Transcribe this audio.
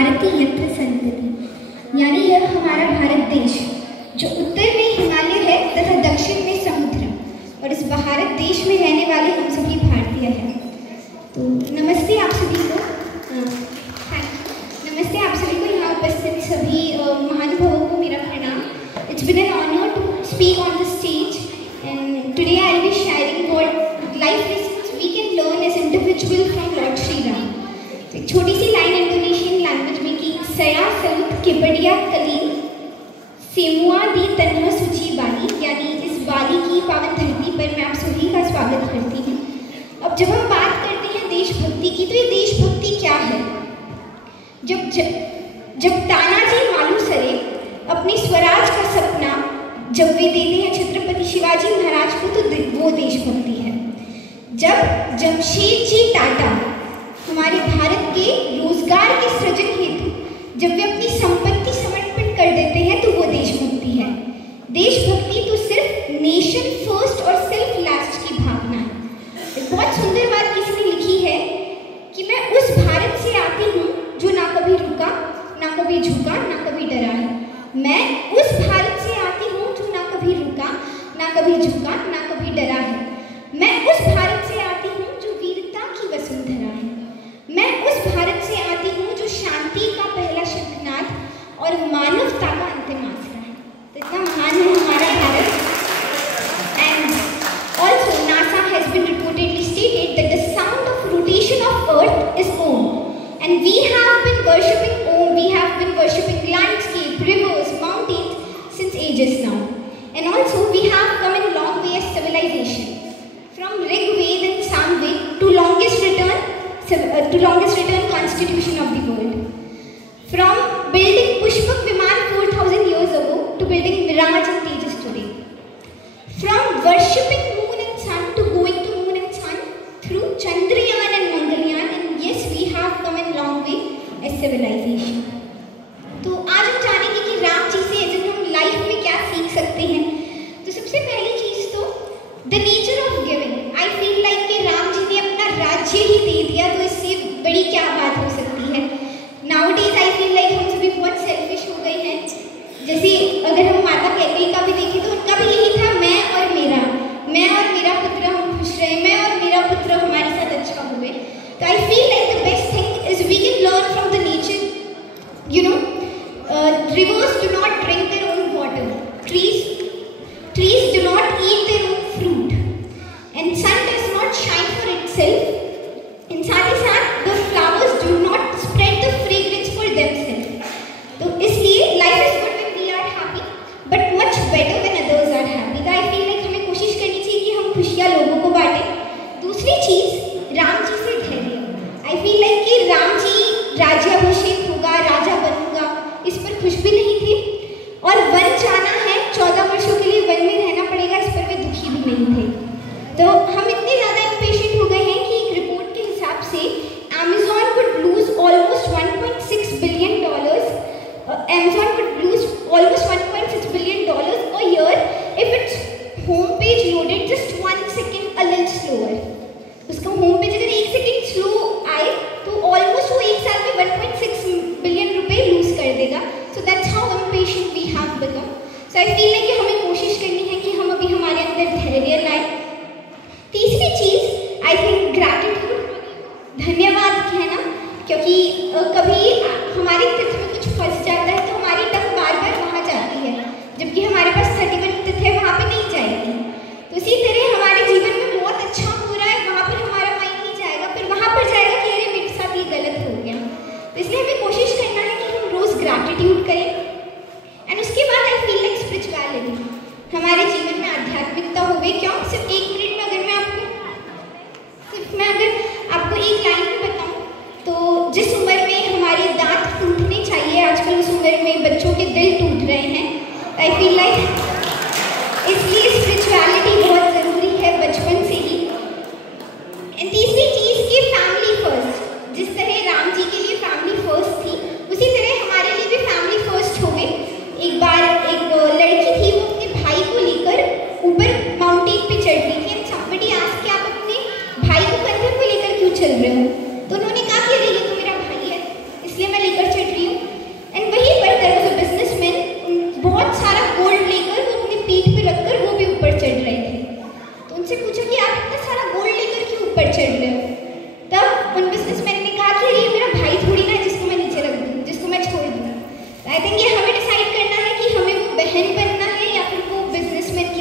भारत की यंत्र संतति, यानी यह हमारा भारत देश जो उत्तर में हिमालय है तथा दक्षिण में समुद्र, और इस भारत देश में रहने वाले हम सभी भारतीय हैं। तो नमस्ते आप सभी को, नमस्ते आप सभी को, यहाँ उपस्थित सभी महानुभावों को मेरा प्रणाम। It's been an honor to speak on the stage, and today I'll be sharing what life lessons we can learn as individual from Lord Shri Ram. एक छोटी सी लाइन इंडोनेशियन लैंग्वेज में कि सया सलूत केपड़िया कलील सेमुआ दी तन्हा सूची बाली, यानी इस बाली की पावन धरती पर मैं आप सभी का स्वागत करती हूँ। अब जब हम बात करते हैं देशभक्ति की, तो ये देशभक्ति क्या है? जब तानाजी मालुसरे अपने स्वराज का सपना जब वे देते हैं छत्रपति शिवाजी महाराज को, तो वो देशभक्ति है। जब जमशेदजी टाटा हमारे भारत के रोजगार के सृजन हेतु जब वे अपनी संपत्ति समर्पण कर देते हैं, तो वो देशभक्ति है। देशभक्ति तो सिर्फ नेशन फर्स्ट और सेल्फ लास्ट की भावना है। एक बहुत सुंदर बात किसी ने लिखी है कि मैं उस भारत से आती हूँ जो ना कभी रुका, ना कभी झुका, ना कभी डरा है। मैं उस भारत से आती हूँ जो ना कभी रुका, ना कभी झुका, ना कभी डरा है। मैं उस भारत से आती हूँ जो वीरता की वसुंधरा है। मैं उस भारत से आती हूँ जो शांति का पहला शंखनाद और मानवता का अंतिम आसरा है। तो इतना महान है हमारा Bharat. And also NASA has been reportedly stated that the sound of rotation of earth is Om, and we have been worshipping Om, we have been worshipping landscape, rivers, mountains since ages now. And also we have come in long way as civilization, from Rig Ved and Samved to longest written constitution of the world. From building Pushpak Viman 4000 years ago to building Miraj and Tejas today. From worshipping moon and sun to going to moon and sun through Chandrayaan and Mangalyaan, and yes, we have come in long way as civilization. तो आज हम जानेंगे कि राम जी से हम life में क्या सीख सकते हैं। तो सबसे पहली चीज तो the nature of giving. I feel like कि राम जी ने अपना राज्य ही दे दिया, तो इससे बड़ी क्या बात हो सकती है। नाउडेज आई फील लाइक हम सभी बहुत सेल्फिश हो गए हैं। जैसे अगर हम माता कैकेयी का भी देखें तो उनका भी यही था, मैं और मेरा पुत्र हम खुश रहे, मैं और मेरा पुत्र हमारे साथ अच्छा हुए। तो I feel like the best thing is we can learn from the nature, you know. Rivers do not drink their own water. Trees do not eat their own fruit. And sun does not shine for itself. And साथ ही साथ the flowers do not spread the fragrance for themselves. तो इसलिए life is good when we are happy, but much better when others are happy. तो I feel like हमें कोशिश करनी चाहिए कि हम खुशियाँ लोगों को बांटें। दूसरी चीज़ राम जी से धैर्य। I feel like कि राम जी राज्याभिषेक होगा, राजा बनूंगा, इस पर खुश भी नहीं थे, और वन जाना है 14 वर्षों के लिए वन में रहना पड़ेगा, इस पर वे दुखी भी नहीं थे। तो हम इतने ज़्यादा इम्पेशेंट हो गए हैं कि एक रिपोर्ट के हिसाब से Amazon would lose almost $1.6 billion. Amazon would lose almost $1.6 billion a year if its home page loaded just 1 second a little slower. उसका होम पेज अगर 1 सेकेंड स्लो आए तो ऑलमोस्ट वो 1 साल में 1.6 बिलियन रुपए लूज कर देगा। So that's how impatient we have become. So I feel like कि हमें कोशिश करनी है कि हम अभी हमारे अंदर धैर्य लाएं। तीसरी चीज़ आई थिंक ग्रैटिट्यूड, धन्यवाद कहना, क्योंकि कभी हमारे तिथ में कुछ फंस जाता है तो हमारी टंग बार बार वहाँ जाती है, जबकि हमारे पास 31 तिथ है, वहाँ पर नहीं जाएगी। तो इसी तरह हमारे जीवन में बहुत अच्छा हो रहा है, वहाँ पर हमारा माइंड नहीं जाएगा, फिर वहाँ पर जाएगा कि अरे मेरे साथ ये गलत हो गया। तो इसलिए हमें कोशिश करना है कि हम रोज़ ग्रैटिट्यूड करें। एंड उसके बाद आई फील लाइक स्पिरिचुअलिटी, हमारे जीवन में आध्यात्मिकता हो गई। क्यों? सिर्फ 1 मिनट में अगर मैं आपको एक लाइन में बताऊँ तो जिस उम्र में हमारे दांत टूटने चाहिए, आजकल उस उम्र में बच्चों के दिल टूट रहे हैं। आई फील लाइक इसलिए स्पिरिचुअलिटी बहुत ज़रूरी है बचपन से ही। एंड तीसरी चीज़ कि फैमिली फर्स्ट, जिस तरह राम जी के लिए फैमिली फर्स्ट थी, उसी तरह हमारे लिए भी फैमिली फर्स्ट हो गई। एक बार एक लड़की थी, वो अपने भाई को लेकर ऊपर माउंटेन पे चढ़ रही थी। एंड समबडी आस्क्ड कि आप अपने भाई को कंधे पे लेकर क्यों चल रहे हो? तो उन्होंने कहा कि अरे ये तो मेरा भाई है, इसलिए मैं लेकर चढ़ रही पर चढलं,